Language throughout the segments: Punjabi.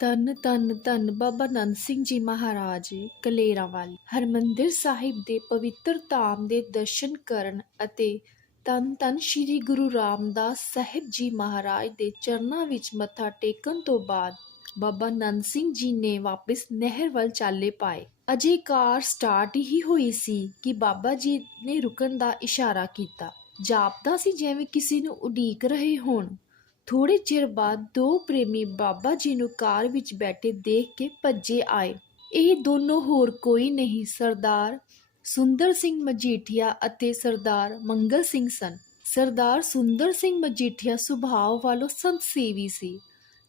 ਧੰਨ ਧੰਨ ਧੰਨ ਬਾਬਾ ਨੰਦ ਸਿੰਘ ਜੀ ਮਹਾਰਾਜ ਕਲੇਰਾਂ ਵਾਲੀ ਹਰਿਮੰਦਰ ਸਾਹਿਬ ਦੇ ਪਵਿੱਤਰ ਧਾਮ ਦੇ ਦਰਸ਼ਨ ਕਰਨ ਅਤੇ ਧੰਨ ਧੰਨ ਸ਼੍ਰੀ ਗੁਰੂ ਰਾਮਦਾਸ ਸਾਹਿਬ ਜੀ ਮਹਾਰਾਜ ਦੇ ਚਰਨਾਂ ਵਿੱਚ ਮੱਥਾ ਟੇਕਣ ਤੋਂ ਬਾਅਦ ਬਾਬਾ ਨੰਦ ਸਿੰਘ ਜੀ ਨੇ ਵਾਪਿਸ ਨਹਿਰ ਵੱਲ ਚਾਲੇ ਪਾਏ। ਅਜੇ ਕਾਰ ਸਟਾਰਟ ਹੀ ਹੋਈ ਸੀ ਕਿ ਬਾਬਾ ਜੀ ਨੇ ਰੁਕਣ ਦਾ ਇਸ਼ਾਰਾ ਕੀਤਾ। ਜਾਪਦਾ ਸੀ ਜਿਵੇਂ ਕਿਸੇ ਨੂੰ ਉਡੀਕ ਰਹੇ ਹੋਣ। ਥੋੜੇ ਚਿਰ ਬਾਅਦ ਦੋ ਪ੍ਰੇਮੀ ਬਾਬਾ ਜੀ ਨੂੰ ਕਾਰ ਵਿੱਚ ਬੈਠੇ ਦੇਖ ਕੇ ਭੱਜੇ ਆਏ। ਇਹ ਦੋਨੋਂ ਹੋਰ ਕੋਈ ਨਹੀਂ, ਸਰਦਾਰ ਸੁੰਦਰ ਸਿੰਘ ਮਜੀਠੀਆ ਅਤੇ ਸਰਦਾਰ ਮੰਗਲ ਸਿੰਘ ਸਨ। ਸਰਦਾਰ ਸੁੰਦਰ ਸਿੰਘ ਮਜੀਠੀਆ ਸੁਭਾਅ ਵੱਲੋਂ ਸੰਤ ਸੇਵੀ ਸੀ।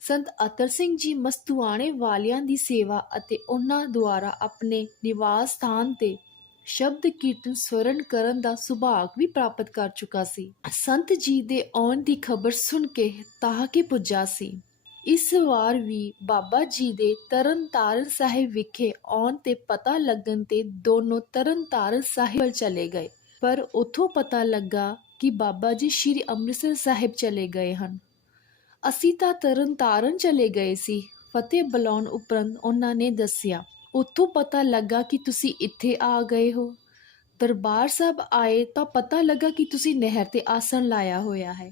ਸੰਤ ਅਤਰ ਸਿੰਘ ਜੀ ਮਸਤੂਆਣੇ ਵਾਲਿਆਂ ਦੀ ਸੇਵਾ ਅਤੇ ਉਹਨਾਂ ਦੁਆਰਾ ਆਪਣੇ ਨਿਵਾਸ ਸਥਾਨ ਤੇ ਸ਼ਬਦ ਕੀਰਤਨ ਸਵਰਨ ਕਰਨ ਦਾ ਸੁਭਾਗ ਵੀ ਪ੍ਰਾਪਤ ਕਰ ਚੁੱਕਾ ਸੀ। ਸੰਤ ਜੀ ਦੇ ਆਉਣ ਦੀ ਖਬਰ ਸੁਣ ਕੇ ਤਾਹ ਕੇ ਪੁੱਜਾ ਸੀ। ਇਸ ਵਾਰ ਵੀ ਬਾਬਾ ਜੀ ਦੇ ਤਰਨਤਾਰਨ ਸਾਹਿਬ ਵਿਖੇ ਆਉਣ ਤੇ ਪਤਾ ਲੱਗਣ ਤੇ ਦੋਨੋਂ ਤਰਨਤਾਰਨ ਸਾਹਿਬ ਵੱਲ ਚਲੇ ਗਏ, ਪਰ ਉੱਥੋਂ ਪਤਾ ਲੱਗਾ ਕਿ ਬਾਬਾ ਜੀ ਸ਼੍ਰੀ ਅੰਮ੍ਰਿਤਸਰ ਸਾਹਿਬ ਚਲੇ ਗਏ ਹਨ। ਅਸੀਂ ਤਾਂ ਤਰਨਤਾਰਨ ਚਲੇ ਗਏ ਸੀ, ਫਤਿਹ ਬੁਲਾਉਣ ਉਪਰੰਤ ਉਹਨਾਂ ਨੇ ਦੱਸਿਆ। ਉੱਥੋਂ ਪਤਾ ਲੱਗਾ ਕਿ ਤੁਸੀਂ ਇੱਥੇ ਆ ਗਏ ਹੋ। ਦਰਬਾਰ ਸਾਹਿਬ ਆਏ ਤਾਂ ਪਤਾ ਲੱਗਾ ਕਿ ਤੁਸੀਂ ਨਹਿਰ ਤੇ ਆਸਣ ਲਾਇਆ ਹੋਇਆ ਹੈ।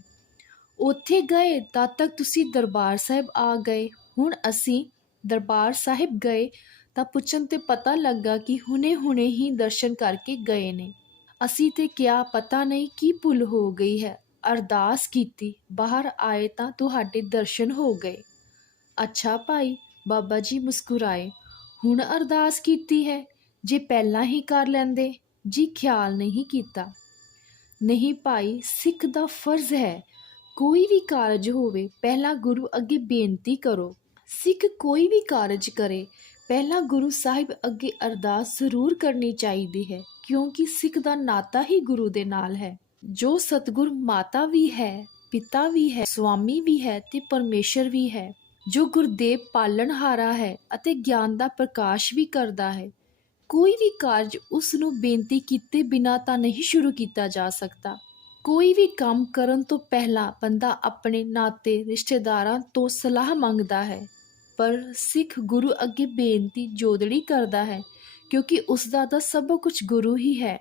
ਉੱਥੇ ਗਏ ਤਦ ਤੱਕ ਤੁਸੀਂ ਦਰਬਾਰ ਸਾਹਿਬ ਆ ਗਏ। ਹੁਣ ਅਸੀਂ ਦਰਬਾਰ ਸਾਹਿਬ ਗਏ ਤਾਂ ਪੁੱਛਣ ਤੇ ਪਤਾ ਲੱਗਾ ਕਿ ਹੁਣੇ ਹੀ ਦਰਸ਼ਨ ਕਰਕੇ ਗਏ ਨੇ। ਅਸੀਂ ਤੇ ਕਿਹਾ ਪਤਾ ਨਹੀਂ ਕੀ ਭੁੱਲ ਹੋ ਗਈ ਹੈ। ਅਰਦਾਸ ਕੀਤੀ, ਬਾਹਰ ਆਏ ਤਾਂ ਤੁਹਾਡੇ ਦਰਸ਼ਨ ਹੋ ਗਏ। ਅੱਛਾ ਭਾਈ, ਬਾਬਾ ਜੀ ਮੁਸਕਰਾਏ। ਹੁਣ ਅਰਦਾਸ ਕੀਤੀ ਹੈ, ਜੇ ਪਹਿਲਾਂ ਹੀ ਕਰ ਲੈਂਦੇ। ਜੀ ਖਿਆਲ ਨਹੀਂ ਕੀਤਾ। ਨਹੀਂ ਭਾਈ, ਸਿੱਖ ਦਾ ਫਰਜ਼ ਹੈ ਕੋਈ ਵੀ ਕਾਰਜ ਹੋਵੇ ਪਹਿਲਾਂ ਗੁਰੂ ਅੱਗੇ ਬੇਨਤੀ ਕਰੋ। ਸਿੱਖ ਕੋਈ ਵੀ ਕਾਰਜ ਕਰੇ ਪਹਿਲਾਂ ਗੁਰੂ ਸਾਹਿਬ ਅੱਗੇ ਅਰਦਾਸ ਜ਼ਰੂਰ ਕਰਨੀ ਚਾਹੀਦੀ ਹੈ, ਕਿਉਂਕਿ ਸਿੱਖ ਦਾ ਨਾਤਾ ਹੀ ਗੁਰੂ ਦੇ ਨਾਲ ਹੈ। ਜੋ ਸਤਿਗੁਰ ਮਾਤਾ ਵੀ ਹੈ, ਪਿਤਾ ਵੀ ਹੈ, ਸੁਆਮੀ ਵੀ ਹੈ ਤੇ ਪਰਮੇਸ਼ਰ ਵੀ ਹੈ। ਜੋ ਗੁਰਦੇਵ ਪਾਲਣਹਾਰਾ ਹੈ ਅਤੇ ਗਿਆਨ ਦਾ ਪ੍ਰਕਾਸ਼ ਵੀ ਕਰਦਾ ਹੈ। ਕੋਈ ਵੀ ਕਾਰਜ ਉਸ ਨੂੰ ਬੇਨਤੀ ਕੀਤੇ ਬਿਨਾਂ ਤਾਂ ਨਹੀਂ ਸ਼ੁਰੂ ਕੀਤਾ ਜਾ ਸਕਦਾ। ਕੋਈ ਵੀ ਕੰਮ ਕਰਨ ਤੋਂ ਪਹਿਲਾਂ ਬੰਦਾ ਆਪਣੇ ਨਾਤੇ ਰਿਸ਼ਤੇਦਾਰਾਂ ਤੋਂ ਸਲਾਹ ਮੰਗਦਾ ਹੈ, ਪਰ ਸਿੱਖ ਗੁਰੂ ਅੱਗੇ ਬੇਨਤੀ ਜੋਦੜੀ ਕਰਦਾ ਹੈ, ਕਿਉਂਕਿ ਉਸ ਦਾ ਤਾਂ ਸਭ ਕੁਝ ਗੁਰੂ ਹੀ ਹੈ।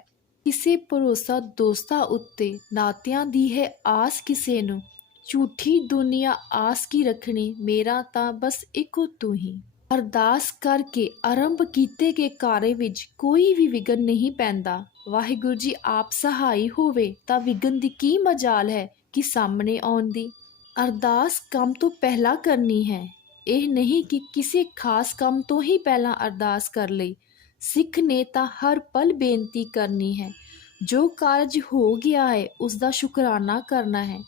ਕਿਸੇ ਭਰੋਸਾ ਦੋਸਤਾਂ ਉੱਤੇ, ਨਾਤਿਆਂ ਦੀ ਹੈ ਆਸ ਕਿਸੇ ਨੂੰ, ਝੂਠੀ ਦੁਨੀਆ ਆਸ ਕੀ ਰੱਖਣੀ, ਮੇਰਾ ਤਾਂ ਬਸ ਇੱਕੋ ਤੂੰ ਹੀ। ਅਰਦਾਸ ਕਰਕੇ ਆਰੰਭ ਕੀਤੇ ਗਏ ਕਾਰਜ ਵਿੱਚ ਕੋਈ ਵੀ ਵਿਘਨ ਨਹੀਂ ਪੈਂਦਾ। ਵਾਹਿਗੁਰੂ ਜੀ ਆਪ ਸਹਾਈ ਹੋਵੇ ਤਾਂ ਵਿਘਨ ਦੀ ਕੀ ਮਜਾਲ ਹੈ ਕਿ ਸਾਹਮਣੇ ਆਉਣ ਦੀ। ਅਰਦਾਸ ਕੰਮ ਤੋਂ ਪਹਿਲਾਂ ਕਰਨੀ ਹੈ, ਇਹ ਨਹੀਂ ਕਿ ਕਿਸੇ ਖਾਸ ਕੰਮ ਤੋਂ ਹੀ ਪਹਿਲਾਂ ਅਰਦਾਸ ਕਰ ਲਈ। ਸਿੱਖ ਨੇ ਤਾਂ ਹਰ ਪਲ ਬੇਨਤੀ ਕਰਨੀ ਹੈ। ਜੋ ਕਾਰਜ ਹੋ ਗਿਆ ਹੈ ਉਸ ਦਾ ਸ਼ੁਕਰਾਨਾ ਕਰਨਾ ਹੈ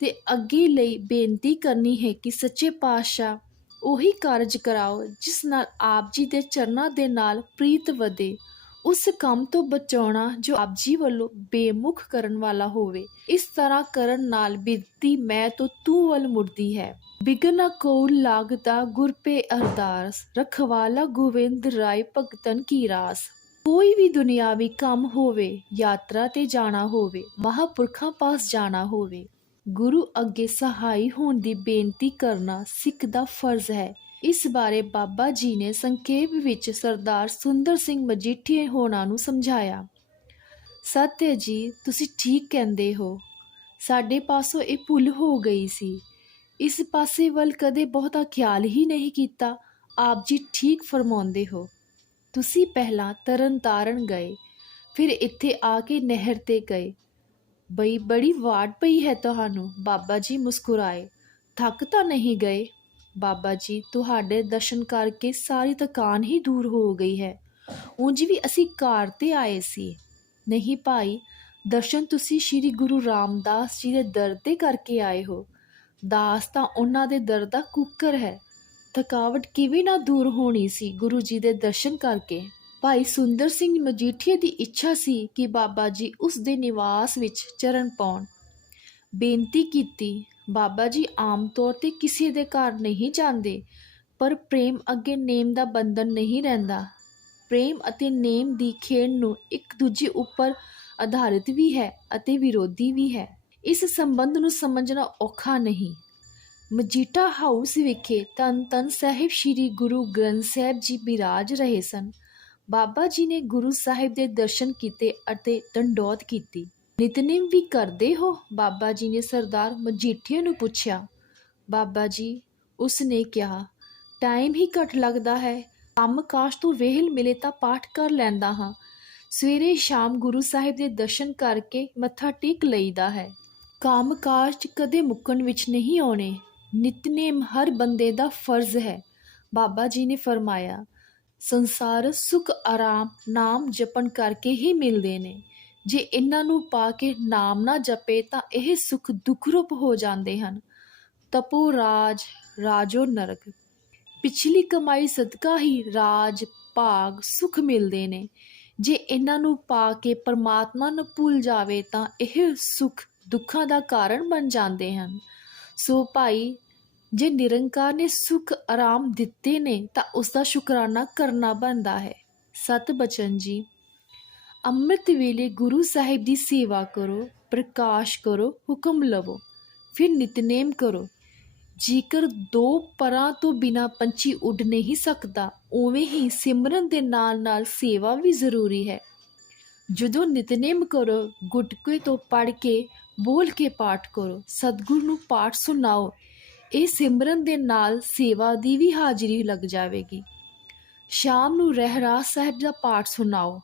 ਤੇ ਅੱਗੇ ਲਈ ਬੇਨਤੀ ਕਰਨੀ ਹੈ ਕਿ ਸੱਚੇ ਪਾਤਸ਼ਾਹ ਉਹੀ ਕਾਰਜ ਕਰਾਓ ਜਿਸ ਨਾਲ ਆਪ ਜੀ ਦੇ ਚਰਨਾਂ ਦੇ ਨਾਲ ਪ੍ਰੀਤ ਵਧੇ। ਉਸ ਕੰਮ ਤੋਂ ਬਚਾਉਣਾ ਜੋ ਆਪ ਜੀ ਵੱਲੋਂ ਬੇਮੁਖ ਕਰਨ ਵਾਲਾ ਹੋਵੇ। ਇਸ ਤਰ੍ਹਾਂ ਕਰਨ ਨਾਲ ਬਿਰਤੀ ਮੈਂ ਤੋਂ ਤੂੰ ਵੱਲ ਮੁੜਦੀ ਹੈ। ਬਿਗਨਾ ਕੋਲ ਲਾਗਦਾ ਗੁਰ ਪੇ ਅਰਦਾਸ, ਰਖਵਾਲਾ ਗੋਬਿੰਦ ਰਾਏ ਭਗਤਨ ਕੀ ਰਾਸ। ਕੋਈ ਵੀ ਦੁਨਿਆਵੀ ਕੰਮ ਹੋਵੇ, ਯਾਤਰਾ ਤੇ ਜਾਣਾ ਹੋਵੇ, ਮਹਾਂਪੁਰਖਾਂ ਪਾਸ ਜਾਣਾ ਹੋਵੇ, ਗੁਰੂ ਅੱਗੇ ਸਹਾਈ ਹੋਣ ਦੀ ਬੇਨਤੀ ਕਰਨਾ ਸਿੱਖ ਦਾ ਫਰਜ਼ ਹੈ। ਇਸ ਬਾਰੇ ਬਾਬਾ ਜੀ ਨੇ ਸੰਖੇਪ ਵਿੱਚ ਸਰਦਾਰ ਸੁੰਦਰ ਸਿੰਘ ਮਜੀਠੀਆ ਹੋਣਾ ਨੂੰ ਸਮਝਾਇਆ। ਸਤਿ ਜੀ, ਤੁਸੀਂ ਠੀਕ ਕਹਿੰਦੇ ਹੋ। ਸਾਡੇ ਪਾਸੋਂ ਇਹ ਭੁੱਲ ਹੋ ਗਈ ਸੀ। ਇਸ ਪਾਸੇ ਵੱਲ ਕਦੇ ਬਹੁਤਾ ਖਿਆਲ ਹੀ ਨਹੀਂ ਕੀਤਾ। ਆਪ ਜੀ ਠੀਕ ਫਰਮਾਉਂਦੇ ਹੋ। ਤੁਸੀਂ ਪਹਿਲਾਂ ਤਰਨਤਾਰਨ ਗਏ, ਫਿਰ ਇੱਥੇ ਆ ਕੇ ਨਹਿਰ ਤੇ ਗਏ। ਬਈ ਬੜੀ ਵਾਟ ਪਈ ਹੈ ਤੁਹਾਨੂੰ। ਬਾਬਾ ਜੀ ਮੁਸਕਰਾਏ। ਥੱਕ ਤਾਂ ਨਹੀਂ ਗਏ? ਬਾਬਾ ਜੀ, ਤੁਹਾਡੇ ਦਰਸ਼ਨ ਕਰਕੇ ਸਾਰੀ ਥਕਾਨ ਹੀ ਦੂਰ ਹੋ ਗਈ ਹੈ। ਉਂਝ ਵੀ ਅਸੀਂ ਕਾਰ ਤੇ ਆਏ ਸੀ। ਨਹੀਂ ਭਾਈ, ਦਰਸ਼ਨ ਤੁਸੀਂ ਸ਼੍ਰੀ ਗੁਰੂ ਰਾਮਦਾਸ ਜੀ ਦੇ ਦਰ ਤੇ ਕਰਕੇ ਆਏ ਹੋ। ਦਾਸ ਤਾਂ ਉਹਨਾਂ ਦੇ ਦਰ ਦਾ ਕੁੱਕਰ ਹੈ। ਥਕਾਵਟ ਕਿਵੇਂ ਨਾ ਦੂਰ ਹੋਣੀ ਸੀ ਗੁਰੂ ਜੀ ਦੇ ਦਰਸ਼ਨ ਕਰਕੇ। ਭਾਈ ਸੁੰਦਰ ਸਿੰਘ ਮਜੀਠੀਆ ਦੀ ਇੱਛਾ ਸੀ ਕਿ ਬਾਬਾ ਜੀ ਉਸ ਦੇ ਨਿਵਾਸ ਵਿੱਚ ਚਰਨ ਪਾਉਣ। ਬੇਨਤੀ ਕੀਤੀ। ਬਾਬਾ ਜੀ ਆਮ ਤੌਰ ਤੇ ਕਿਸੇ ਦੇ ਘਰ ਨਹੀਂ ਜਾਂਦੇ, ਪਰ ਪ੍ਰੇਮ ਅੱਗੇ ਨੇਮ ਦਾ ਬੰਧਨ ਨਹੀਂ ਰਹਿੰਦਾ। ਪ੍ਰੇਮ ਅਤੇ ਨੇਮ ਦੀ ਖੇਡ ਨੂੰ ਇੱਕ ਦੂਜੇ ਉੱਪਰ ਆਧਾਰਿਤ ਵੀ ਹੈ ਅਤੇ ਵਿਰੋਧੀ ਵੀ ਹੈ। ਇਸ ਸੰਬੰਧ ਨੂੰ ਸਮਝਣਾ ਔਖਾ ਨਹੀਂ। ਮਜੀਠਾ ਹਾਊਸ ਵਿਖੇ ਧੰਨ ਧੰਨ ਸਾਹਿਬ ਸ੍ਰੀ ਗੁਰੂ ਗ੍ਰੰਥ ਸਾਹਿਬ ਜੀ ਬਿਰਾਜ ਰਹੇ ਸਨ। ਬਾਬਾ ਜੀ ਨੇ ਗੁਰੂ ਸਾਹਿਬ ਦੇ ਦਰਸ਼ਨ ਕੀਤੇ ਅਤੇ ਡੰਡੌਤ ਕੀਤੀ। ਨਿਤਨੇਮ ਵੀ ਕਰਦੇ ਹੋ? ਬਾਬਾ ਜੀ ਨੇ ਸਰਦਾਰ ਮਜੀਠੀਆ ਨੂੰ ਪੁੱਛਿਆ। ਬਾਬਾ ਜੀ, ਉਸਨੇ ਕਿਹਾ, ਟਾਈਮ ਹੀ ਘੱਟ ਲੱਗਦਾ ਹੈ। ਕੰਮ ਕਾਜ ਤੋਂ ਵਿਹਲ ਮਿਲੇ ਤਾਂ ਪਾਠ ਕਰ ਲੈਂਦਾ ਹਾਂ। ਸਵੇਰੇ ਸ਼ਾਮ ਗੁਰੂ ਸਾਹਿਬ ਦੇ ਦਰਸ਼ਨ ਕਰਕੇ ਮੱਥਾ ਟੇਕ ਲਈਦਾ ਹੈ। ਕੰਮ ਕਾਜ ਕਦੇ ਮੁੱਕਣ ਵਿੱਚ ਨਹੀਂ ਆਉਣੇ। ਨਿਤਨੇਮ ਹਰ ਬੰਦੇ ਦਾ ਫਰਜ਼ ਹੈ। ਬਾਬਾ ਜੀ ਨੇ ਫਰਮਾਇਆ, ਸੰਸਾਰ ਸੁੱਖ ਆਰਾਮ ਨਾਮ ਜਪਣ ਕਰਕੇ ਹੀ ਮਿਲਦੇ ਨੇ। ਜੇ ਇਹਨਾਂ ਨੂੰ ਪਾ ਕੇ ਨਾਮ ਨਾ ਜਪੇ ਤਾਂ ਇਹ ਸੁੱਖ ਦੁਖਰੂਪ ਹੋ ਜਾਂਦੇ ਹਨ। ਤਪੋ ਰਾਜ ਰਾਜੋ ਨਰਕ। ਪਿਛਲੀ ਕਮਾਈ ਸਦਕਾ ਹੀ ਰਾਜ ਭਾਗ ਸੁੱਖ ਮਿਲਦੇ ਨੇ। ਜੇ ਇਹਨਾਂ ਨੂੰ ਪਾ ਕੇ ਪਰਮਾਤਮਾ ਨੂੰ ਭੁੱਲ ਜਾਵੇ ਤਾਂ ਇਹ ਸੁੱਖ ਦੁੱਖਾਂ ਦਾ ਕਾਰਨ ਬਣ ਜਾਂਦੇ ਹਨ। ਸੋ ਭਾਈ, ਜੇ ਨਿਰੰਕਾਰ ਨੇ ਸੁੱਖ ਆਰਾਮ ਦਿੱਤੇ ਨੇ ਤਾਂ ਉਸ ਦਾ ਸ਼ੁਕਰਾਨਾ ਕਰਨਾ ਬਣਦਾ ਹੈ। ਸਤ ਬਚਨ ਜੀ। ਅੰਮ੍ਰਿਤ ਵੇਲੇ ਗੁਰੂ ਸਾਹਿਬ ਦੀ ਸੇਵਾ ਕਰੋ, ਪ੍ਰਕਾਸ਼ ਕਰੋ, ਹੁਕਮ ਲਵੋ, ਫਿਰ ਨਿਤਨੇਮ ਕਰੋ। ਜੇਕਰ ਦੋ ਪਰਾਂ ਤੋਂ ਬਿਨਾਂ ਪੰਛੀ ਉੱਡ ਨਹੀਂ ਸਕਦਾ, ਉਵੇਂ ਹੀ ਸਿਮਰਨ ਦੇ ਨਾਲ ਨਾਲ ਸੇਵਾ ਵੀ ਜ਼ਰੂਰੀ ਹੈ। ਜਦੋਂ ਨਿਤਨੇਮ ਕਰੋ, ਗੁਟਕੇ ਤੋਂ ਪੜ੍ਹ ਕੇ ਬੋਲ ਕੇ ਪਾਠ ਕਰੋ, ਸਤਿਗੁਰੂ ਨੂੰ ਪਾਠ ਸੁਣਾਓ। ਇਹ ਸਿਮਰਨ ਦੇ ਨਾਲ ਸੇਵਾ ਦੀ ਵੀ ਹਾਜ਼ਰੀ ਲੱਗ ਜਾਵੇਗੀ। ਸ਼ਾਮ ਨੂੰ ਰਹਿਰਾਸ ਸਾਹਿਬ ਦਾ ਪਾਠ ਸੁਣਾਓ,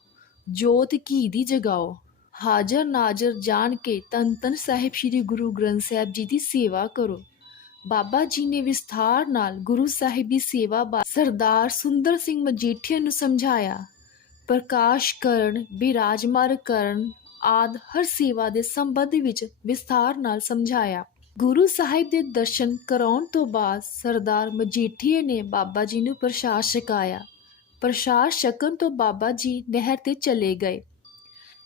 ਜੋਤ ਘੀ ਦੀ ਜਗਾਓ। ਹਾਜ਼ਰ ਨਾਜ਼ਰ ਜਾਣ ਕੇ ਧੰਨ ਧੰਨ ਸਾਹਿਬ ਸ੍ਰੀ ਗੁਰੂ ਗ੍ਰੰਥ ਸਾਹਿਬ ਜੀ ਦੀ ਸੇਵਾ ਕਰੋ। ਬਾਬਾ ਜੀ ਨੇ ਵਿਸਥਾਰ ਨਾਲ ਗੁਰੂ ਸਾਹਿਬ ਦੀ ਸੇਵਾ ਬਾਰੇ ਸਰਦਾਰ ਸੁੰਦਰ ਸਿੰਘ ਮਜੀਠੀਆ ਨੂੰ ਸਮਝਾਇਆ। ਪ੍ਰਕਾਸ਼ ਕਰਨ, ਬਿਰਾਜਮਾਨ ਕਰਨ ਆਦਿ ਹਰ ਸੇਵਾ ਦੇ ਸੰਬੰਧ ਵਿੱਚ ਵਿਸਥਾਰ ਨਾਲ ਸਮਝਾਇਆ। ਗੁਰੂ ਸਾਹਿਬ ਦੇ ਦਰਸ਼ਨ ਕਰਾਉਣ ਤੋਂ ਬਾਅਦ ਸਰਦਾਰ ਮਜੀਠੀਏ ਨੇ ਬਾਬਾ ਜੀ ਨੂੰ ਪ੍ਰਸ਼ਾਦ ਛਕਾਇਆ। ਪ੍ਰਸ਼ਾਦ ਛਕਣ ਤੋਂ ਬਾਬਾ ਜੀ ਨਹਿਰ ਤੇ ਚਲੇ ਗਏ।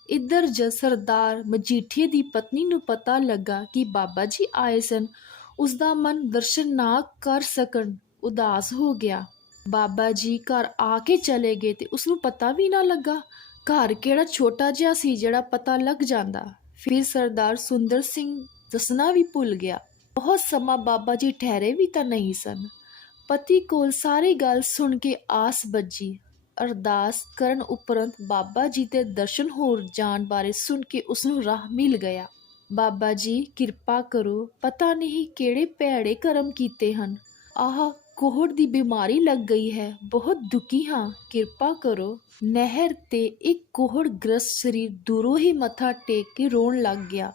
ਇੱਧਰ ਜਦ ਸਰਦਾਰ ਮਜੀਠੀਏ ਦੀ ਪਤਨੀ ਨੂੰ ਪਤਾ ਲੱਗਾ ਕਿ ਬਾਬਾ ਜੀ ਆਏ ਸਨ, ਉਸ ਦਾ ਮਨ ਦਰਸ਼ਨ ਨਾ ਕਰ ਸਕਣ ਉਦਾਸ ਹੋ ਗਿਆ। ਬਾਬਾ ਜੀ ਘਰ ਆ ਕੇ ਚਲੇ ਗਏ ਤੇ ਉਸਨੂੰ ਪਤਾ ਵੀ ਨਾ ਲੱਗਾ। ਘਰ ਕਿਹੜਾ ਛੋਟਾ ਜਿਹਾ ਸੀ ਜਿਹੜਾ ਪਤਾ ਲੱਗ ਜਾਂਦਾ। ਫਿਰ ਸਰਦਾਰ ਸੁੰਦਰ ਸਿੰਘ ਦੱਸਣਾ ਵੀ ਭੁੱਲ ਗਿਆ। ਬਹੁਤ ਸਮਾਂ ਬਾਬਾ ਜੀ ਠਹਿਰੇ ਵੀ ਤਾਂ ਨਹੀਂ ਸਨ। ਪਤੀ ਕੋਲ ਸਾਰੀ ਗੱਲ ਸੁਣ ਕੇ ਆਸ ਬੱਝੀ। ਅਰਦਾਸ ਕਰਨ ਉਪਰੰਤ ਬਾਬਾ ਜੀ ਦੇ ਦਰਸ਼ਨ ਹੋ ਜਾਣ ਬਾਰੇ ਸੁਣ ਕੇ ਉਸਨੂੰ ਰਾਹ ਮਿਲ ਗਿਆ। ਬਾਬਾ ਜੀ, ਕਿਰਪਾ ਕਰੋ, ਪਤਾ ਨਹੀਂ ਕਿਹੜੇ ਭੈੜੇ ਕਰਮ ਕੀਤੇ ਹਨ। ਆਹ ਕੋਹੜ ਦੀ ਬਿਮਾਰੀ ਲੱਗ ਗਈ ਹੈ, ਬਹੁਤ ਦੁਖੀ ਹਾਂ, ਕਿਰਪਾ ਕਰੋ। ਨਹਿਰ ਤੇ ਇੱਕ ਕੋਹੜ ਗ੍ਰਸਤ ਸਰੀਰ ਦੂਰੋਂ ਹੀ ਮੱਥਾ ਟੇਕ ਕੇ ਰੋਣ ਲੱਗ ਗਿਆ।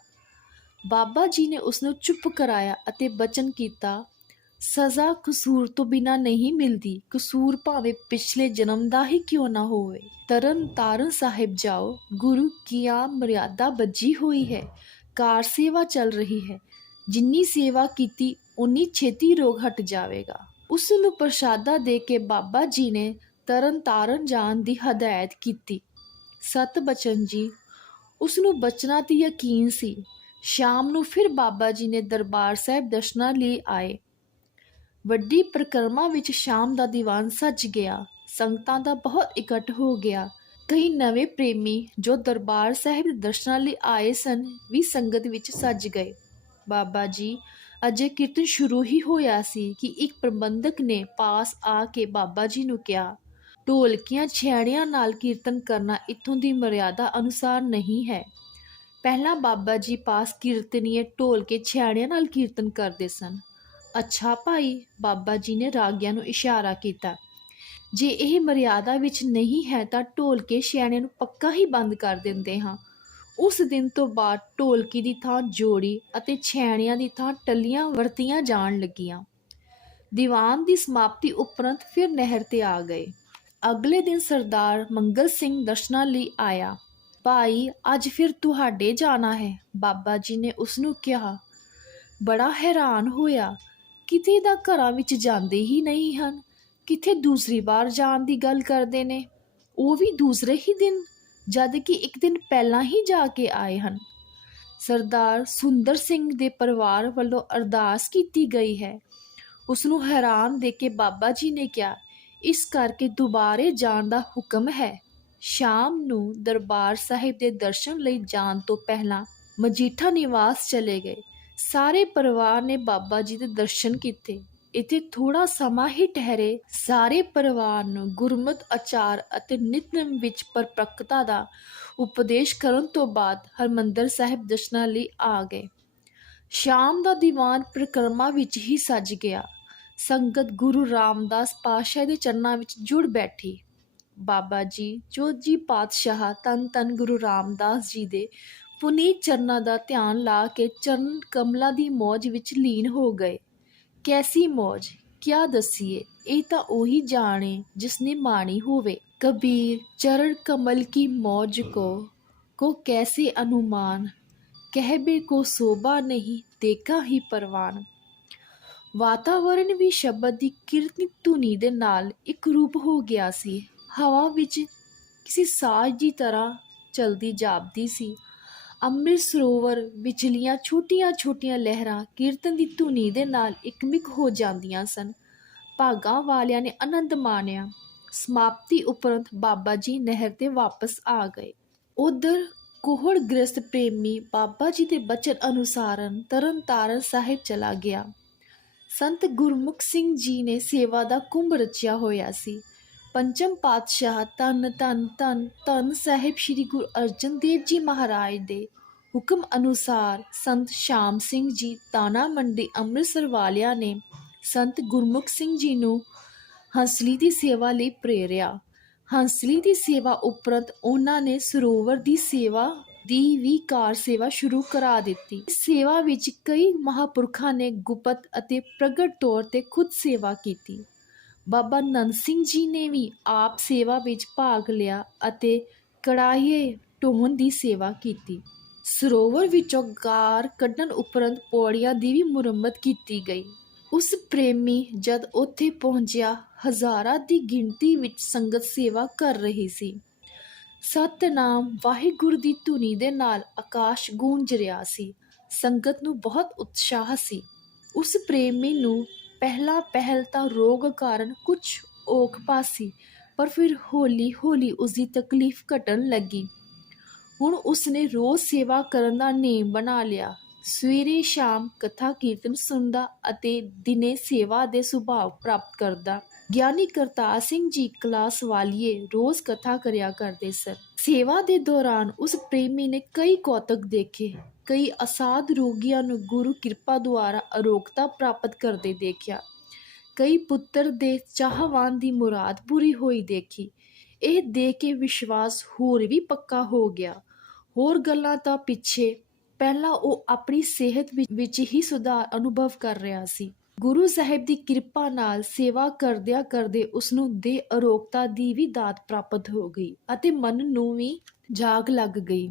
ਬਾਬਾ ਜੀ ਨੇ ਉਸਨੂੰ ਚੁੱਪ ਕਰਾਇਆ ਅਤੇ ਬਚਨ ਕੀਤਾ, ਸਜ਼ਾ ਕਸੂਰ ਤੋਂ ਬਿਨਾਂ ਨਹੀਂ ਮਿਲਦੀ। ਕਸੂਰ ਭਾਵੇਂ ਪਿਛਲੇ ਜਨਮ ਦਾ ਹੀ ਕਿਉਂ ਨਾ ਹੋਵੇ। ਤਰਨ ਤਾਰਨ ਸਾਹਿਬ ਜਾਓ, ਗੁਰੂ ਕੀ ਮਰਿਆਦਾ ਬੱਝੀ ਹੋਈ ਹੈ। ਕਾਰ ਸੇਵਾ ਚੱਲ ਰਹੀ ਹੈ। ਜਿੰਨੀ ਸੇਵਾ ਕੀਤੀ ਉਨੀ ਛੇਤੀ ਰੋਗ ਹਟ ਜਾਵੇਗਾ। ਉਸ ਨੂੰ ਪ੍ਰਸ਼ਾਦਾ ਦੇ ਕੇ ਬਾਬਾ ਜੀ ਨੇ ਤਰਨ ਤਾਰਨ ਜਾਣ ਦੀ ਹਦਾਇਤ ਕੀਤੀ। ਸਤ ਬਚਨ ਜੀ। ਉਸ ਨੂੰ ਬਚਨਾਂ ਤੇ ਯਕੀਨ ਸੀ। ਸ਼ਾਮ ਨੂੰ ਫਿਰ ਬਾਬਾ ਜੀ ਨੇ ਦਰਬਾਰ ਸਾਹਿਬ ਦਰਸ਼ਨਾਂ ਲਈ ਆਏ। ਵੱਡੀ ਪਰਿਕਰਮਾ ਵਿੱਚ ਸ਼ਾਮ ਦਾ ਦੀਵਾਨ ਸਜ ਗਿਆ। ਸੰਗਤਾਂ ਦਾ ਬਹੁਤ ਇਕੱਠ ਹੋ ਗਿਆ। ਕਈ ਨਵੇਂ ਪ੍ਰੇਮੀ ਜੋ ਦਰਬਾਰ ਸਾਹਿਬ ਦੇ ਦਰਸ਼ਨਾਂ ਲਈ ਆਏ ਸਨ ਵੀ ਸੰਗਤ ਵਿੱਚ ਸੱਜ ਗਏ। ਬਾਬਾ ਜੀ, ਅਜੇ ਕੀਰਤਨ ਸ਼ੁਰੂ ਹੀ ਹੋਇਆ ਸੀ ਕਿ ਇੱਕ ਪ੍ਰਬੰਧਕ ਨੇ ਪਾਸ ਆ ਕੇ ਬਾਬਾ ਜੀ ਨੂੰ ਕਿਹਾ, ਢੋਲਕੀਆਂ ਛੈਣਿਆਂ ਨਾਲ ਕੀਰਤਨ ਕਰਨਾ ਇੱਥੋਂ ਦੀ ਮਰਿਆਦਾ ਅਨੁਸਾਰ ਨਹੀਂ ਹੈ। ਪਹਿਲਾਂ ਬਾਬਾ ਜੀ ਪਾਸ ਕੀਰਤਨੀਏ ਢੋਲਕੇ ਛੈਣਿਆਂ ਨਾਲ ਕੀਰਤਨ ਕਰਦੇ ਸਨ। ਅੱਛਾ ਭਾਈ, ਬਾਬਾ ਜੀ ਨੇ ਰਾਗੀਆਂ ਨੂੰ ਇਸ਼ਾਰਾ ਕੀਤਾ, ਜੇ ਇਹ ਮਰਿਆਦਾ ਵਿੱਚ ਨਹੀਂ ਹੈ ਤਾਂ ਢੋਲਕੇ ਛੈਣਿਆਂ ਨੂੰ ਪੱਕਾ ਹੀ ਬੰਦ ਕਰ ਦਿੰਦੇ ਹਾਂ। ਉਸ ਦਿਨ ਤੋਂ ਬਾਅਦ ਢੋਲਕੀ ਦੀ ਥਾਂ ਜੋੜੀ ਅਤੇ ਛੈਣਿਆਂ ਦੀ ਥਾਂ ਟੱਲੀਆਂ ਵਰਤੀਆਂ ਜਾਣ ਲੱਗੀਆਂ। ਦੀਵਾਨ ਦੀ ਸਮਾਪਤੀ ਉਪਰੰਤ ਫਿਰ ਨਹਿਰ ਤੇ ਆ ਗਏ। ਅਗਲੇ ਦਿਨ ਸਰਦਾਰ ਮੰਗਲ ਸਿੰਘ ਦਰਸ਼ਨਾਂ ਲਈ ਆਇਆ। ਭਾਈ, ਅੱਜ ਫਿਰ ਤੁਹਾਡੇ ਜਾਣਾ ਹੈ, ਬਾਬਾ ਜੀ ਨੇ ਉਸਨੂੰ ਕਿਹਾ। ਬੜਾ ਹੈਰਾਨ ਹੋਇਆ। ਕਿਤੇ ਦਾ ਘਰਾਂ ਵਿੱਚ ਜਾਂਦੇ ਹੀ ਨਹੀਂ ਹਨ, ਕਿਥੇ ਦੂਸਰੀ ਵਾਰ ਜਾਣ ਦੀ ਗੱਲ ਕਰਦੇ ਨੇ, ਉਹ ਵੀ ਦੂਸਰੇ ਹੀ ਦਿਨ, ਜਦ ਕਿ ਇੱਕ ਦਿਨ ਪਹਿਲਾਂ ਹੀ ਜਾ ਕੇ ਆਏ ਹਨ। ਸਰਦਾਰ ਸੁੰਦਰ ਸਿੰਘ ਦੇ ਪਰਿਵਾਰ ਵੱਲੋਂ ਅਰਦਾਸ ਕੀਤੀ ਗਈ ਹੈ। ਉਸ ਨੂੰ ਹੈਰਾਨ ਦੇਖ ਕੇ ਬਾਬਾ ਜੀ ਨੇ ਕਿਹਾ, ਇਸ ਕਰਕੇ ਦੁਬਾਰੇ ਜਾਣ ਦਾ ਹੁਕਮ ਹੈ। ਸ਼ਾਮ ਨੂੰ ਦਰਬਾਰ ਸਾਹਿਬ ਦੇ ਦਰਸ਼ਨ ਲਈ ਜਾਣ ਤੋਂ ਪਹਿਲਾਂ ਮਜੀਠਾ ਨਿਵਾਸ ਚਲੇ ਗਏ। ਸਾਰੇ ਪਰਿਵਾਰ ਨੇ ਬਾਬਾ ਜੀ ਦੇ ਦਰਸ਼ਨ ਕੀਤੇ। ਇੱਥੇ ਥੋੜਾ ਸਮਾਂ ਹੀ ਠਹਿਰੇ ਸਾਰੇ ਪਰਿਵਾਰ ਨੂੰ ਗੁਰਮਤਿ ਆਚਾਰ ਅਤੇ ਨਿਤਨੇਮ ਵਿੱਚ ਪਰਪੱਕਤਾ ਦਾ ਉਪਦੇਸ਼ ਕਰਨ ਤੋਂ ਬਾਅਦ ਹਰਿਮੰਦਰ ਸਾਹਿਬ ਦਰਸ਼ਨਾਂ ਲਈ ਆ ਗਏ। ਸ਼ਾਮ ਦਾ ਦੀਵਾਨ ਪਰਿਕਰਮਾ ਵਿੱਚ ਹੀ ਸੱਜ ਗਿਆ। ਸੰਗਤ ਗੁਰੂ ਰਾਮਦਾਸ ਪਾਤਸ਼ਾਹ ਦੇ ਚਰਨਾਂ ਵਿੱਚ ਜੁੜ ਬੈਠੀ। ਬਾਬਾ ਜੀ ਚੌਥੀ ਪਾਤਸ਼ਾਹ ਧੰਨ ਧੰਨ ਗੁਰੂ ਰਾਮਦਾਸ ਜੀ ਦੇ ਪੁਨੀਤ ਚਰਨਾਂ ਦਾ ਧਿਆਨ ਲਾ ਕੇ ਚਰਨ ਕਮਲਾਂ ਦੀ ਮੌਜ ਵਿੱਚ ਲੀਨ ਹੋ ਗਏ। ਕੈਸੀ ਮੌਜ, ਕਿਆ ਦਸੀਏ, ਇਹ ਤਾਂ ਉਹੀ ਜਾਣੇ ਜਿਸਨੇ ਮਾਣੀ ਹੋਵੇ। ਕਬੀਰ ਚਰਨ ਕਮਲ ਕੀ ਮੌਜ को कैसे अनुमान, कहबे को शोभा नहीं देखा ही परवान। ਵਾਤਾਵਰਨ ਵੀ ਸ਼ਬਦ ਦੀ ਕੀਰਤਨੀ ਧੁਨੀ ਦੇ ਨਾਲ ਇੱਕ ਰੂਪ ਹੋ ਗਿਆ ਸੀ। ਹਵਾ ਵਿੱਚ ਕਿਸੇ ਸਾਜ਼ ਦੀ ਤਰ੍ਹਾਂ ਚਲਦੀ ਜਾਪਦੀ ਸੀ। ਅੰਮ੍ਰਿਤ ਸਰੋਵਰ ਵਿਚਲੀਆਂ ਛੋਟੀਆਂ ਲਹਿਰਾਂ ਕੀਰਤਨ ਦੀ ਧੁਨੀ ਦੇ ਨਾਲ ਇੱਕਮਿਕ ਹੋ ਜਾਂਦੀਆਂ ਸਨ। ਭਾਗਾਂ ਵਾਲਿਆਂ ਨੇ ਆਨੰਦ ਮਾਣਿਆ। ਸਮਾਪਤੀ ਉਪਰੰਤ ਬਾਬਾ ਜੀ ਨਹਿਰ ਤੇ ਵਾਪਸ ਆ ਗਏ। ਉਧਰ ਕੋਹੜ ਗ੍ਰਸਤ ਪ੍ਰੇਮੀ ਬਾਬਾ ਜੀ ਦੇ ਬਚਨ ਅਨੁਸਾਰਨ ਤਰਨ ਤਾਰਨ ਸਾਹਿਬ ਚਲਾ ਗਿਆ। ਸੰਤ ਗੁਰਮੁਖ ਸਿੰਘ ਜੀ ਨੇ ਸੇਵਾ ਦਾ ਕੁੰਭ ਰਚਿਆ ਹੋਇਆ ਸੀ। ਪੰਚਮ ਪਾਤਸ਼ਾਹ ਧੰਨ ਧੰਨ ਧੰਨ ਧੰਨ ਸਾਹਿਬ ਸ੍ਰੀ ਗੁਰੂ ਅਰਜਨ ਦੇਵ ਜੀ ਮਹਾਰਾਜ ਦੇ ਹੁਕਮ ਅਨੁਸਾਰ ਸੰਤ ਸ਼ਾਮ ਸਿੰਘ ਜੀ ਤਾਣਾ ਮੰਡੀ ਅੰਮ੍ਰਿਤਸਰ ਵਾਲਿਆਂ ਨੇ ਸੰਤ ਗੁਰਮੁਖ ਸਿੰਘ ਜੀ ਨੂੰ ਹੰਸਲੀ ਦੀ ਸੇਵਾ ਲਈ ਪ੍ਰੇਰਿਆ। ਹੰਸਲੀ ਦੀ ਸੇਵਾ ਉਪਰੰਤ ਉਹਨਾਂ ਨੇ ਸਰੋਵਰ ਦੀ ਸੇਵਾ ਦੀ ਵੀ ਕਾਰ ਸੇਵਾ ਸ਼ੁਰੂ ਕਰਾ ਦਿੱਤੀ। ਇਸ ਸੇਵਾ ਵਿੱਚ ਕਈ ਮਹਾਂਪੁਰਖਾਂ ਨੇ ਗੁਪਤ ਅਤੇ ਪ੍ਰਗਟ ਤੌਰ ਤੇ ਖੁਦ ਸੇਵਾ ਕੀਤੀ। ਬਾਬਾ ਨੰਦ ਸਿੰਘ ਜੀ ਨੇ ਵੀ ਆਪ ਸੇਵਾ ਵਿੱਚ ਭਾਗ ਲਿਆ ਅਤੇ ਕੜਾਹੀਏ ਢੋਣ ਦੀ ਸੇਵਾ ਕੀਤੀ। ਸਰੋਵਰ ਵਿੱਚੋਂ ਗਾਰ ਕੱਢਣ ਉਪਰੰਤ ਪੌੜੀਆਂ ਦੀ ਵੀ ਮੁਰੰਮਤ ਕੀਤੀ ਗਈ। ਉਸ ਪ੍ਰੇਮੀ ਜਦ ਉੱਥੇ ਪਹੁੰਚਿਆ, ਹਜ਼ਾਰਾਂ ਦੀ ਗਿਣਤੀ ਵਿੱਚ ਸੰਗਤ ਸੇਵਾ ਕਰ ਰਹੀ ਸੀ। ਸਤਿਨਾਮ ਵਾਹਿਗੁਰੂ ਦੀ ਧੁਨੀ ਦੇ ਨਾਲ ਆਕਾਸ਼ ਗੂੰਜ ਰਿਹਾ ਸੀ। ਸੰਗਤ ਨੂੰ ਬਹੁਤ ਉਤਸ਼ਾਹ ਸੀ। ਉਸ ਪ੍ਰੇਮੀ ਨੂੰ ਪਹਿਲ ਤਾਂ ਰੋਗ ਕਾਰਨ ਕੁਝ ਔਖ ਪਾਸੀ, ਪਰ ਫਿਰ ਹੌਲੀ ਹੌਲੀ ਉਸਦੀ ਤਕਲੀਫ ਘਟਣ ਲੱਗੀ। ਹੁਣ ਉਸਨੇ ਰੋਜ਼ ਸੇਵਾ ਕਰਨ ਦਾ ਨੇਮ ਬਣਾ ਲਿਆ। ਸਵੇਰੇ ਸ਼ਾਮ ਕਥਾ ਕੀਰਤਨ ਸੁਣਦਾ ਅਤੇ ਦਿਨੇ ਸੇਵਾ ਦੇ ਸੁਭਾਅ ਪ੍ਰਾਪਤ ਕਰਦਾ। ਗਿਆਨੀ ਕਰਤਾਰ ਸਿੰਘ ਜੀ ਕਲਾਸ ਵਾਲੀਏ ਰੋਜ਼ ਕਥਾ ਕਰਿਆ ਕਰਦੇ ਸਨ। ਸੇਵਾ ਦੇ ਦੌਰਾਨ ਉਸ ਪ੍ਰੇਮੀ ਨੇ ਕਈ ਕੌਤਕ ਦੇਖੇ। ਕਈ ਅਸਾਧ ਰੋਗੀਆਂ ਨੂੰ ਗੁਰੂ ਕਿਰਪਾ ਦੁਆਰਾ ਅਰੋਗਤਾ ਪ੍ਰਾਪਤ ਕਰਦੇ ਦੇਖਿਆ। ਕਈ ਪੁੱਤਰ ਦੇ ਚਾਹਵਾਨ ਦੀ ਮੁਰਾਦ ਪੂਰੀ ਹੋਈ ਦੇਖੀ। ਇਹ ਦੇਖ ਕੇ ਵਿਸ਼ਵਾਸ ਹੋਰ ਵੀ ਪੱਕਾ ਹੋ ਗਿਆ। ਹੋਰ ਗੱਲਾਂ ਤਾਂ ਪਿੱਛੇ, ਪਹਿਲਾਂ ਉਹ ਆਪਣੀ ਸਿਹਤ ਵਿੱਚ ਹੀ ਸੁਧਾਰ ਅਨੁਭਵ ਕਰ ਰਿਹਾ ਸੀ। ਗੁਰੂ ਸਾਹਿਬ ਦੀ ਕਿਰਪਾ ਨਾਲ ਸੇਵਾ ਕਰਦਿਆਂ ਕਰਦੇ ਉਸਨੂੰ ਦੇਹ ਅਰੋਗਤਾ ਦੀ ਵੀ ਦਾਤ ਪ੍ਰਾਪਤ ਹੋ ਗਈ ਅਤੇ ਮਨ ਨੂੰ ਵੀ ਜਾਗ ਲੱਗ ਗਈ।